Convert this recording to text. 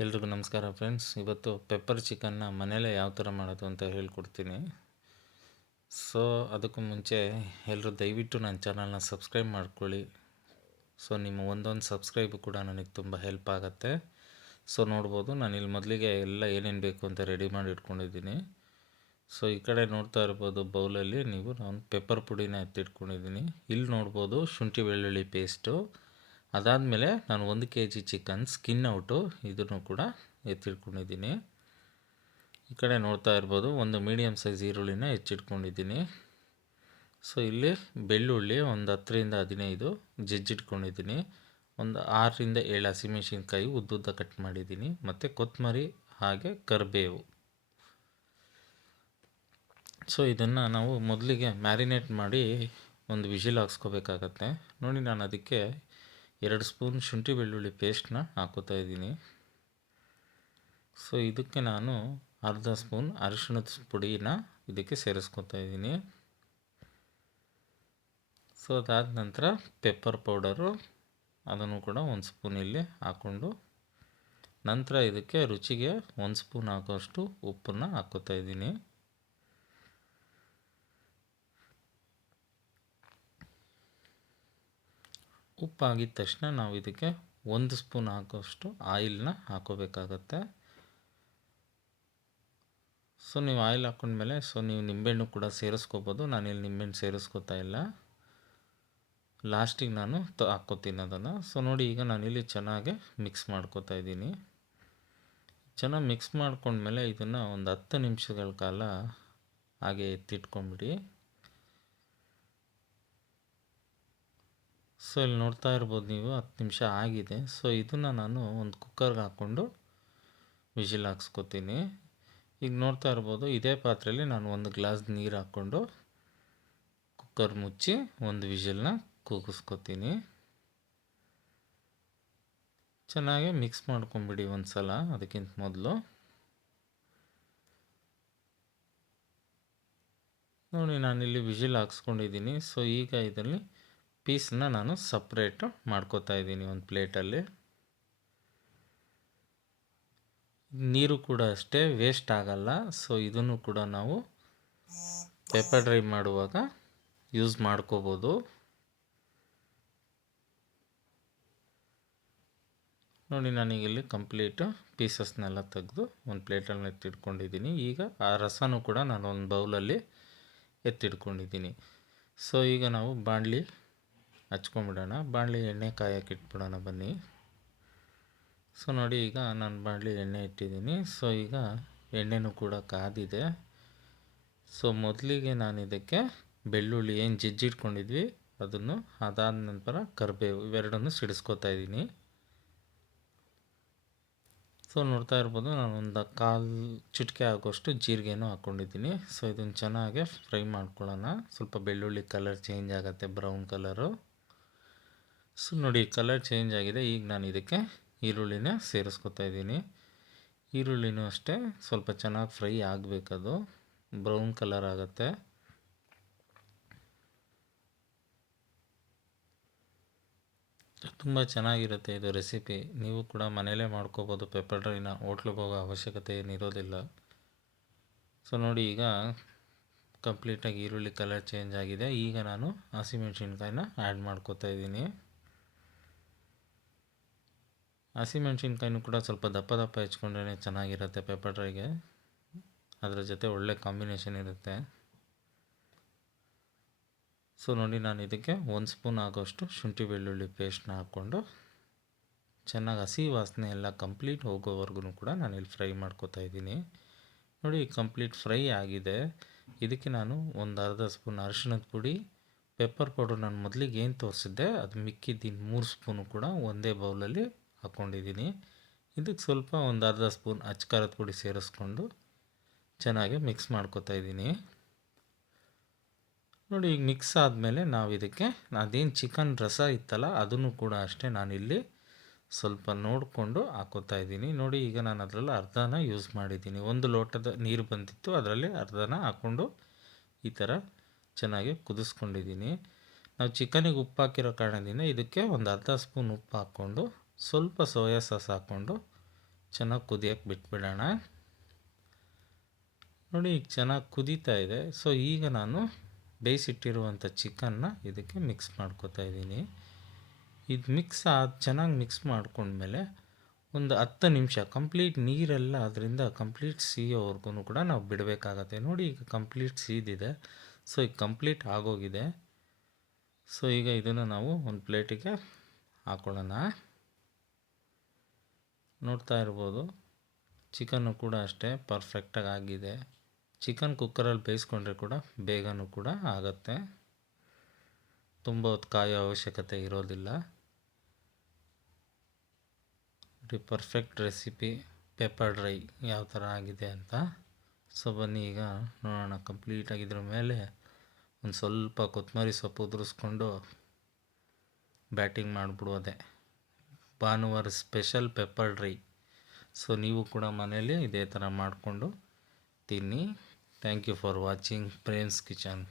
ಎಲ್ರಿಗೂ ನಮಸ್ಕಾರ ಫ್ರೆಂಡ್ಸ್. ಇವತ್ತು ಪೆಪ್ಪರ್ ಚಿಕನ್ನ ಮನೇಲೇ ಯಾವ ಥರ ಮಾಡೋದು ಅಂತ ಹೇಳ್ಕೊಡ್ತೀನಿ. ಸೊ ಅದಕ್ಕೂ ಮುಂಚೆ ಎಲ್ಲರೂ ದಯವಿಟ್ಟು ನನ್ನ ಚಾನಲ್ನ ಸಬ್ಸ್ಕ್ರೈಬ್ ಮಾಡ್ಕೊಳ್ಳಿ. ಸೊ ನಿಮ್ಮ ಒಂದೊಂದು ಸಬ್ಸ್ಕ್ರೈಬು ಕೂಡ ನನಗೆ ತುಂಬ ಹೆಲ್ಪ್ ಆಗುತ್ತೆ. ಸೊ ನೋಡ್ಬೋದು ನಾನಿಲ್ಲಿ ಮೊದಲಿಗೆ ಎಲ್ಲ ಏನೇನು ಬೇಕು ಅಂತ ರೆಡಿ ಮಾಡಿ ಇಟ್ಕೊಂಡಿದ್ದೀನಿ. ಸೊ ಈ ಕಡೆ ನೋಡ್ತಾ ಇರ್ಬೋದು ಬೌಲಲ್ಲಿ ನಾನು ಪೆಪ್ಪರ್ ಪುಡಿನ ಎತ್ತಿಟ್ಕೊಂಡಿದ್ದೀನಿ. ಇಲ್ಲಿ ನೋಡ್ಬೋದು ಶುಂಠಿ ಬೆಳ್ಳುಳ್ಳಿ ಪೇಸ್ಟು. ಅದಾದಮೇಲೆ ನಾನು 1 kg ಚಿಕನ್ ಸ್ಕಿನ್ ಔಟು ಇದನ್ನು ಕೂಡ ಎತ್ತಿಟ್ಕೊಂಡಿದ್ದೀನಿ. ಈ ಕಡೆ ನೋಡ್ತಾ ಇರ್ಬೋದು ಒಂದು ಮೀಡಿಯಮ್ ಸೈಜ್ ಈರುಳ್ಳಿನ ಹೆಚ್ಚಿಟ್ಕೊಂಡಿದ್ದೀನಿ. ಸೊ ಇಲ್ಲಿ ಬೆಳ್ಳುಳ್ಳಿ ಒಂದು 10ರಿಂದ 15 ಜಜ್ಜಿಟ್ಕೊಂಡಿದ್ದೀನಿ. ಒಂದು 6ರಿಂದ 7 ಹಸಿಮೆಣಸಿನ್ಕಾಯಿ ಉದ್ದುದ್ದ ಕಟ್ ಮಾಡಿದ್ದೀನಿ. ಮತ್ತು ಕೊತ್ತಂಬರಿ ಹಾಗೆ ಕರಿಬೇವು. ಸೊ ಇದನ್ನು ನಾವು ಮೊದಲಿಗೆ ಮ್ಯಾರಿನೇಟ್ ಮಾಡಿ ಒಂದು ವಿಷಿಲ್ ಹಾಕ್ಸ್ಕೋಬೇಕಾಗತ್ತೆ. ನೋಡಿ ನಾನು ಅದಕ್ಕೆ 2 ಸ್ಪೂನ್ ಶುಂಠಿ ಬೆಳ್ಳುಳ್ಳಿ ಪೇಸ್ಟ್ನ ಹಾಕೋತಾ ಇದ್ದೀನಿ. ಸೊ ಇದಕ್ಕೆ ನಾನು ಅರ್ಧ ಸ್ಪೂನ್ ಅರಿಶಿಣದ ಪುಡಿನ ಇದಕ್ಕೆ ಸೇರಿಸ್ಕೊತಾ ಇದ್ದೀನಿ. ಸೊ ಅದಾದ ನಂತರ ಪೆಪ್ಪರ್ ಪೌಡರು ಅದನ್ನು ಕೂಡ 1 ಸ್ಪೂನ್ ಇಲ್ಲಿ ಹಾಕ್ಕೊಂಡು, ನಂತರ ಇದಕ್ಕೆ ರುಚಿಗೆ 1 ಸ್ಪೂನ್ ಹಾಕೋಷ್ಟು ಉಪ್ಪನ್ನು ಹಾಕೋತಾ ಇದ್ದೀನಿ. ಉಪ್ಪಾಗಿದ ತಕ್ಷಣ ನಾವು ಇದಕ್ಕೆ 1 ಸ್ಪೂನ್ ಹಾಕೋಷ್ಟು ಆಯಿಲ್ನ ಹಾಕೋಬೇಕಾಗತ್ತೆ. ಸೊ ನೀವು ಆಯಿಲ್ ಹಾಕ್ಕೊಂಡ್ಮೇಲೆ ನೀವು ನಿಂಬೆಹಣ್ಣು ಕೂಡ ಸೇರಿಸ್ಕೋಬೋದು. ನಾನಿಲ್ಲಿ ನಿಂಬೆಹಣ್ಣು ಸೇರಿಸ್ಕೋತಾ ಇಲ್ಲ, ಲಾಸ್ಟಿಗೆ ನಾನು ಹಾಕ್ಕೋತೀನಿ ಅದನ್ನು. ಸೊ ನೋಡಿ ಈಗ ನಾನಿಲ್ಲಿ ಚೆನ್ನಾಗಿ ಮಿಕ್ಸ್ ಮಾಡ್ಕೋತಾ ಇದ್ದೀನಿ. ಚೆನ್ನಾಗಿ ಮಿಕ್ಸ್ ಮಾಡ್ಕೊಂಡ್ಮೇಲೆ ಇದನ್ನು ಒಂದು 10 ನಿಮಿಷಗಳ ಕಾಲ ಹಾಗೆ ಎತ್ತಿಟ್ಕೊಂಡ್ಬಿಡಿ. ಸೊ ಇಲ್ಲಿ ನೋಡ್ತಾ ಇರ್ಬೋದು ನೀವು 10 ನಿಮಿಷ ಆಗಿದೆ. ಸೊ ಇದನ್ನು ನಾನು ಒಂದು ಕುಕ್ಕರ್ಗೆ ಹಾಕ್ಕೊಂಡು ವಿಷಿಲ್ ಹಾಕ್ಸ್ಕೊತೀನಿ. ಈಗ ನೋಡ್ತಾ ಇರ್ಬೋದು ಇದೇ ಪಾತ್ರೆಯಲ್ಲಿ ನಾನು 1 ಗ್ಲಾಸ್ ನೀರು ಹಾಕ್ಕೊಂಡು ಕುಕ್ಕರ್ ಮುಚ್ಚಿ ಒಂದು ವಿಷಿಲ್ನ ಕೂಗಿಸ್ಕೊತೀನಿ. ಚೆನ್ನಾಗಿ ಮಿಕ್ಸ್ ಮಾಡ್ಕೊಂಬಿಡಿ ಒಂದು ಸಲ ಅದಕ್ಕಿಂತ ಮೊದಲು. ನೋಡಿ ನಾನಿಲ್ಲಿ ವಿಷಿಲ್ ಹಾಕ್ಸ್ಕೊಂಡಿದ್ದೀನಿ. ಸೊ ಈಗ ಇದರಲ್ಲಿ ಪೀಸನ್ನ ನಾನು ಸಪ್ರೇಟು ಮಾಡ್ಕೋತಾ ಇದ್ದೀನಿ ಒಂದು ಪ್ಲೇಟಲ್ಲಿ. ನೀರು ಕೂಡ ಅಷ್ಟೇ ವೇಸ್ಟ್ ಆಗಲ್ಲ. ಸೊ ಇದನ್ನು ಕೂಡ ನಾವು ಪೆಪ್ಪರ್ ಡ್ರೈ ಮಾಡುವಾಗ ಯೂಸ್ ಮಾಡ್ಕೋಬೋದು. ನೋಡಿ ನಾನೀಗಿಲ್ಲಿ ಕಂಪ್ಲೀಟು ಪೀಸಸ್ನೆಲ್ಲ ತೆಗೆದು ಒಂದು ಪ್ಲೇಟಲ್ಲಿ ಎತ್ತಿಟ್ಕೊಂಡಿದ್ದೀನಿ. ಈಗ ಆ ರಸನೂ ಕೂಡ ನಾನು ಒಂದು ಬೌಲಲ್ಲಿ ಎತ್ತಿಟ್ಕೊಂಡಿದ್ದೀನಿ. ಸೊ ಈಗ ನಾವು ಬಾಣಲಿ ಹಚ್ಕೊಂಬಿಡೋಣ. ಬಾಣಲಿ ಎಣ್ಣೆ ಕಾಯಕ್ಕೆ ಇಟ್ಬಿಡೋಣ ಬನ್ನಿ. ಸೊ ನೋಡಿ ಈಗ ನಾನು ಬಾಣಲಿ ಎಣ್ಣೆ ಇಟ್ಟಿದ್ದೀನಿ. ಸೊ ಈಗ ಎಣ್ಣೆನೂ ಕೂಡ ಕಾದಿದೆ. ಸೊ ಮೊದಲಿಗೆ ನಾನು ಇದಕ್ಕೆ ಬೆಳ್ಳುಳ್ಳಿ ಏನು ಜಜ್ಜಿಟ್ಕೊಂಡಿದ್ವಿ ಅದನ್ನು, ಅದಾದ ನಂತರ ಕರಿಬೇವು ಇವೆರಡನ್ನು ಸಿಡಿಸ್ಕೊತಾ ಇದ್ದೀನಿ. ಸೊ ನೋಡ್ತಾ ಇರ್ಬೋದು ನಾನು ಒಂದು 1/4 ಚಿಟಿಕೆ ಆಗೋಷ್ಟು ಜೀರಿಗೆನೂ ಹಾಕ್ಕೊಂಡಿದ್ದೀನಿ. ಸೊ ಇದನ್ನು ಚೆನ್ನಾಗಿ ಫ್ರೈ ಮಾಡ್ಕೊಳ್ಳೋಣ. ಸ್ವಲ್ಪ ಬೆಳ್ಳುಳ್ಳಿ ಕಲರ್ ಚೇಂಜ್ ಆಗುತ್ತೆ, ಬ್ರೌನ್ ಕಲರು. ಸೊ ನೋಡಿ ಕಲರ್ ಚೇಂಜ್ ಆಗಿದೆ. ಈಗ ನಾನು ಇದಕ್ಕೆ ಈರುಳ್ಳಿನ ಸೇರಿಸ್ಕೊತಾ ಇದ್ದೀನಿ. ಈರುಳ್ಳಿನೂ ಅಷ್ಟೇ ಸ್ವಲ್ಪ ಚೆನ್ನಾಗಿ ಫ್ರೈ ಆಗಬೇಕದು, ಬ್ರೌನ್ ಕಲರ್ ಆಗುತ್ತೆ. ತುಂಬ ಚೆನ್ನಾಗಿರುತ್ತೆ ಇದು ರೆಸಿಪಿ. ನೀವು ಕೂಡ ಮನೆಯಲ್ಲೇ ಮಾಡ್ಕೋಬೋದು ಪೆಪ್ಪರ್ ಡ್ರೈನ. ಹೋಟ್ಲಿಗೆ ಹೋಗೋ ಅವಶ್ಯಕತೆ ಏನಿರೋದಿಲ್ಲ. ಸೊ ನೋಡಿ ಈಗ ಕಂಪ್ಲೀಟಾಗಿ ಈರುಳ್ಳಿ ಕಲರ್ ಚೇಂಜ್ ಆಗಿದೆ. ಈಗ ನಾನು ಹಸಿಮೆಣ್ಸಿನ್ಕಾಯಿನ ಆ್ಯಡ್ ಮಾಡ್ಕೋತಾ ಇದ್ದೀನಿ. ಹಸಿಮೆಣ್ಸಿನ್ಕಾಯಿನೂ ಕೂಡ ಸ್ವಲ್ಪ ದಪ್ಪ ದಪ್ಪ ಹೆಚ್ಕೊಂಡ್ರೆ ಚೆನ್ನಾಗಿರುತ್ತೆ ಪೆಪ್ಪರ್ ಡ್ರೈಗೆ. ಅದರ ಜೊತೆ ಒಳ್ಳೆ ಕಾಂಬಿನೇಷನ್ ಇರುತ್ತೆ. ಸೊ ನೋಡಿ ನಾನು ಇದಕ್ಕೆ 1 ಸ್ಪೂನ್ ಆಗೋಷ್ಟು ಶುಂಠಿ ಬೆಳ್ಳುಳ್ಳಿ ಪೇಸ್ಟ್ನ ಹಾಕ್ಕೊಂಡು ಚೆನ್ನಾಗಿ ಹಸಿ ವಾಸನೆ ಎಲ್ಲ ಕಂಪ್ಲೀಟ್ ಹೋಗೋವರೆಗೂ ಕೂಡ ನಾನಿಲ್ಲಿ ಫ್ರೈ ಮಾಡ್ಕೋತಾ ಇದ್ದೀನಿ. ನೋಡಿ ಕಂಪ್ಲೀಟ್ ಫ್ರೈ ಆಗಿದೆ. ಇದಕ್ಕೆ ನಾನು ಒಂದು ಅರ್ಧ ಸ್ಪೂನ್ ಅರಿಶಿಣದ ಪುಡಿ, ಪೆಪ್ಪರ್ ಪೌಡರ್ ನಾನು ಮೊದಲಿಗೆ ಏನು ತೋರಿಸಿದ್ದೆ ಅದು ಮಿಕ್ಕಿದ್ದೀನಿ 3 ಸ್ಪೂನು ಕೂಡ ಒಂದೇ ಬೌಲಲ್ಲಿ ಹಾಕ್ಕೊಂಡಿದ್ದೀನಿ. ಇದಕ್ಕೆ ಸ್ವಲ್ಪ ಒಂದು ಅರ್ಧ ಸ್ಪೂನ್ ಅಚ್ಕಾರದ ಪುಡಿ ಸೇರಿಸ್ಕೊಂಡು ಚೆನ್ನಾಗಿ ಮಿಕ್ಸ್ ಮಾಡ್ಕೋತಾ ಇದ್ದೀನಿ. ನೋಡಿ ಈಗ ಮಿಕ್ಸ್ ಆದಮೇಲೆ ನಾವು ಇದಕ್ಕೆ ಅದೇನು ಚಿಕನ್ ರಸ ಇತ್ತಲ್ಲ ಅದನ್ನು ಕೂಡ ಅಷ್ಟೇ ನಾನಿಲ್ಲಿ ಸ್ವಲ್ಪ ನೋಡಿಕೊಂಡು ಹಾಕೋತಾ ಇದ್ದೀನಿ. ನೋಡಿ ಈಗ ನಾನು ಅದರಲ್ಲಿ ಅರ್ಧನ ಯೂಸ್ ಮಾಡಿದ್ದೀನಿ. 1 ಲೋಟದ ನೀರು ಬಂದಿತ್ತು, ಅದರಲ್ಲಿ ಅರ್ಧನ ಹಾಕ್ಕೊಂಡು ಈ ಥರ ಚೆನ್ನಾಗಿ ಕುದಿಸ್ಕೊಂಡಿದ್ದೀನಿ. ನಾವು ಚಿಕನಿಗೆ ಉಪ್ಪು ಹಾಕಿರೋ ಕಾರಣದಿಂದ ಇದಕ್ಕೆ ಒಂದು ಅರ್ಧ ಸ್ಪೂನ್ ಉಪ್ಪು ಹಾಕ್ಕೊಂಡು ಸ್ವಲ್ಪ ಸೋಯಾ ಸಾಸ್ ಹಾಕ್ಕೊಂಡು ಚೆನ್ನಾಗಿ ಕುದಿಯೋಕ್ಕೆ ಬಿಟ್ಬಿಡೋಣ. ನೋಡಿ ಈಗ ಚೆನ್ನಾಗಿ ಕುದೀತಾ ಇದೆ. ಸೊ ಈಗ ನಾನು ಬೇಯಿಸಿಟ್ಟಿರುವಂಥ ಚಿಕನ್ನ ಇದಕ್ಕೆ ಮಿಕ್ಸ್ ಮಾಡ್ಕೊತಾ ಇದ್ದೀನಿ. ಇದು ಚೆನ್ನಾಗಿ ಮಿಕ್ಸ್ ಮಾಡ್ಕೊಂಡ್ಮೇಲೆ ಒಂದು 10 ನಿಮಿಷ ಕಂಪ್ಲೀಟ್ ನೀರೆಲ್ಲ ಅದರಿಂದ ಕಂಪ್ಲೀಟ್ ಸೀಯೋವರೆಗೂ ಕೂಡ ನಾವು ಬಿಡಬೇಕಾಗತ್ತೆ. ನೋಡಿ ಈಗ ಕಂಪ್ಲೀಟ್ ಸೀದಿದೆ. ಸೊ ಈಗ ಕಂಪ್ಲೀಟ್ ಆಗೋಗಿದೆ. ಸೊ ಈಗ ಇದನ್ನು ನಾವು ಒಂದು ಪ್ಲೇಟಿಗೆ ಹಾಕೊಳ್ಳೋಣ. ನೋಡ್ತಾ ಇರ್ಬೋದು, ಚಿಕನ್ನು ಕೂಡ ಅಷ್ಟೇ ಪರ್ಫೆಕ್ಟಾಗಿ ಆಗಿದೆ. ಚಿಕನ್ ಕುಕ್ಕರಲ್ಲಿ ಬೇಯಿಸ್ಕೊಂಡ್ರೆ ಕೂಡ ಬೇಗನೂ ಕೂಡ ಆಗುತ್ತೆ, ತುಂಬ ಹೊತ್ತು ಕಾಯೋ ಅವಶ್ಯಕತೆ ಇರೋದಿಲ್ಲ. ಪರ್ಫೆಕ್ಟ್ ರೆಸಿಪಿ ಪೆಪ್ಪರ್ ಡ್ರೈ ಯಾವ ಥರ ಆಗಿದೆ ಅಂತ. ಸೊ ಬನ್ನಿ ಈಗ ನೋಡೋಣ. ಕಂಪ್ಲೀಟಾಗಿ ಇದ್ರ ಮೇಲೆ ಒಂದು ಸ್ವಲ್ಪ ಕೊತ್ತಂಬರಿ ಸೊಪ್ಪು ಉದುರಿಸ್ಕೊಂಡು ಬ್ಯಾಟಿಂಗ್ ಮಾಡಿಬಿಡೋದೆ. ಭಾನುವಾರ ಸ್ಪೆಷಲ್ ಪೆಪ್ಪರ್ ಡ್ರೈ. ಸೊ ನೀವು ಕೂಡ ಮನೇಲಿ ಇದೇ ಥರ ಮಾಡಿಕೊಂಡು ತಿನ್ನಿ. Thank you for watching Prem's kitchen.